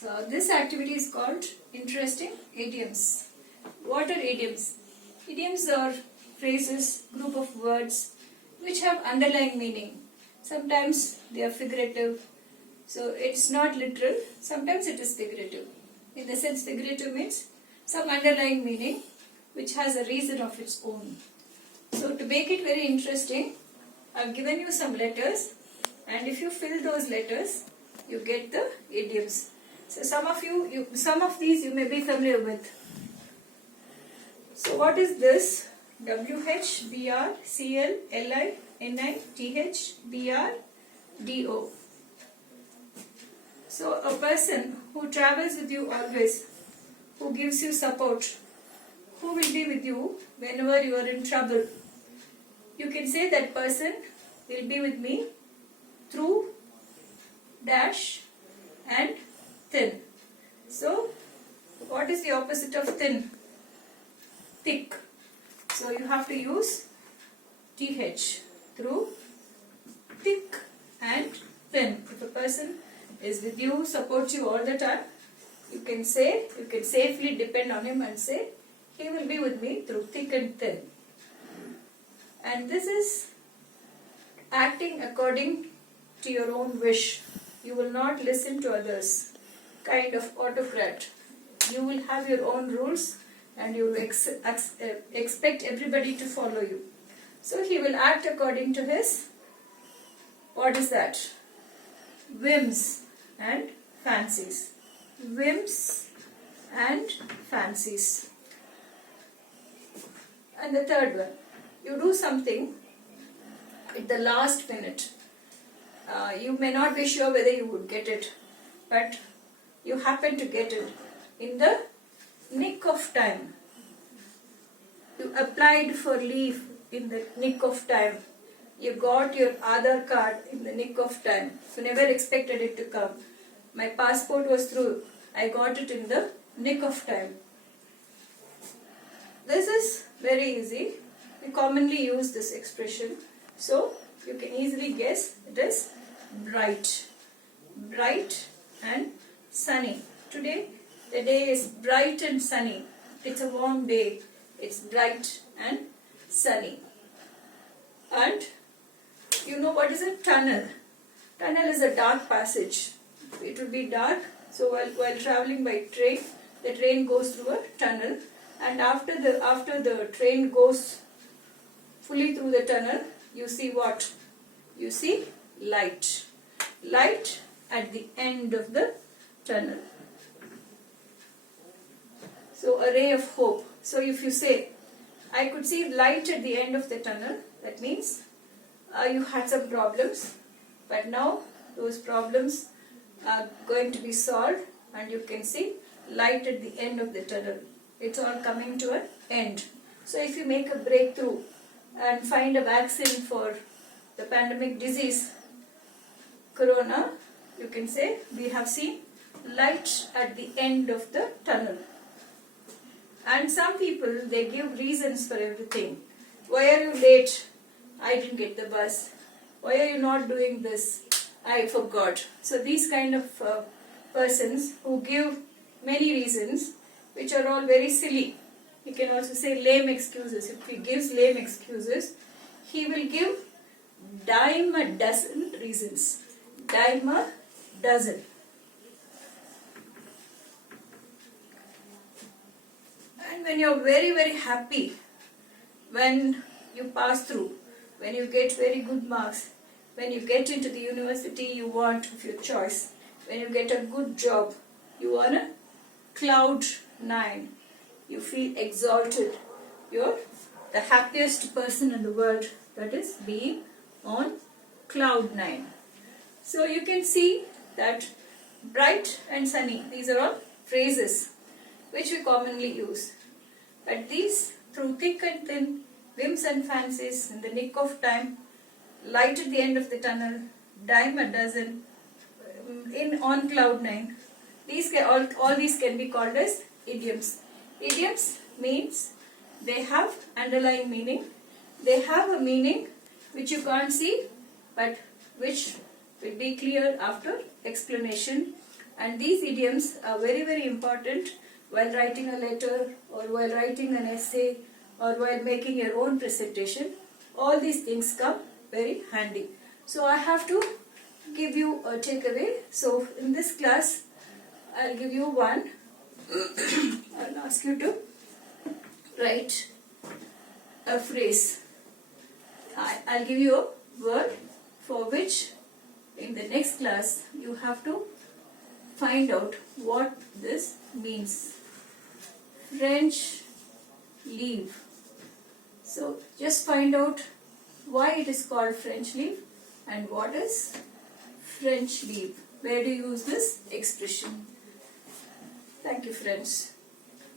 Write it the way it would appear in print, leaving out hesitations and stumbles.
So this activity is called Interesting Idioms. What are idioms? Idioms are phrases, group of words which have underlying meaning. Sometimes they are figurative, so it's not literal. Sometimes it is figurative. In the sense, figurative means some underlying meaning which has a reason of its own. So to make it very interesting, I've given you some letters, and if you fill those letters, you get the idioms. So some of these you may be familiar with. So what is this? WHBRCLLINITHBRDO. So a person who travels with you always, who gives you support, who will be with you whenever you are in trouble. You can say that person will be with me through, dash and thin. So what is the opposite of thin? Thick. So you have to use TH. Through, thick and thin. If a person is with you, supports you all the time, you can safely depend on him and say, he will be with me through thick and thin. And this is acting according to your own wish. You will not listen to others. Kind of autocrat. You will have your own rules and you will expect everybody to follow you. So he will act according to his, what is that? Whims and fancies. Whims and fancies. And the third one, you do something at the last minute. You may not be sure whether you would get it, but you happen to get it in the nick of time. You applied for leave in the nick of time. You got your Aadhaar card in the nick of time. You never expected it to come. My passport was through. I got it in the nick of time. This is very easy. We commonly use this expression. So you can easily guess it is bright. Bright and sunny. Today the day is bright and sunny. It's a warm day. It's bright and sunny. And you know what is a tunnel? Tunnel is a dark passage. It will be dark. So while traveling by train, the train goes through a tunnel. And after the train goes fully through the tunnel, you see what? You see light. Light at the end of the tunnel. So a ray of hope. So if you say, I could see light at the end of the tunnel, that means you had some problems, but now those problems are going to be solved and you can see light at the end of the tunnel. It's all coming to an end. So if you make a breakthrough and find a vaccine for the pandemic disease, Corona, you can say, we have seen light at the end of the tunnel. And some people, they give reasons for everything. Why are you late? I didn't get the bus. Why are you not doing this? I forgot. So these kind of persons who give many reasons, which are all very silly. You can also say lame excuses. If he gives lame excuses, he will give dime a dozen reasons. Dime a dozen. And when you're very, very happy, when you pass through, when you get very good marks, when you get into the university you want of your choice, when you get a good job, you are on a cloud 9. You feel exalted. You're the happiest person in the world, that is being on cloud 9. So you can see that bright and sunny, these are all phrases which we commonly use. But these, through thick and thin, whims and fancies, in the nick of time, light at the end of the tunnel, dime a dozen, on cloud 9, all these can be called as idioms. Idioms means they have underlying meaning. They have a meaning which you can't see, but which will be clear after explanation And these idioms are very, very important while writing a letter or while writing an essay or while making your own presentation. All these things come very handy. So I have to give you a takeaway. So in this class, I'll give you one. I'll ask you to write a phrase. I'll give you a word for which in the next class you have to find out what this means. French leave. So just find out why it is called French leave and what is French leave. Where do you use this expression? Thank you, friends.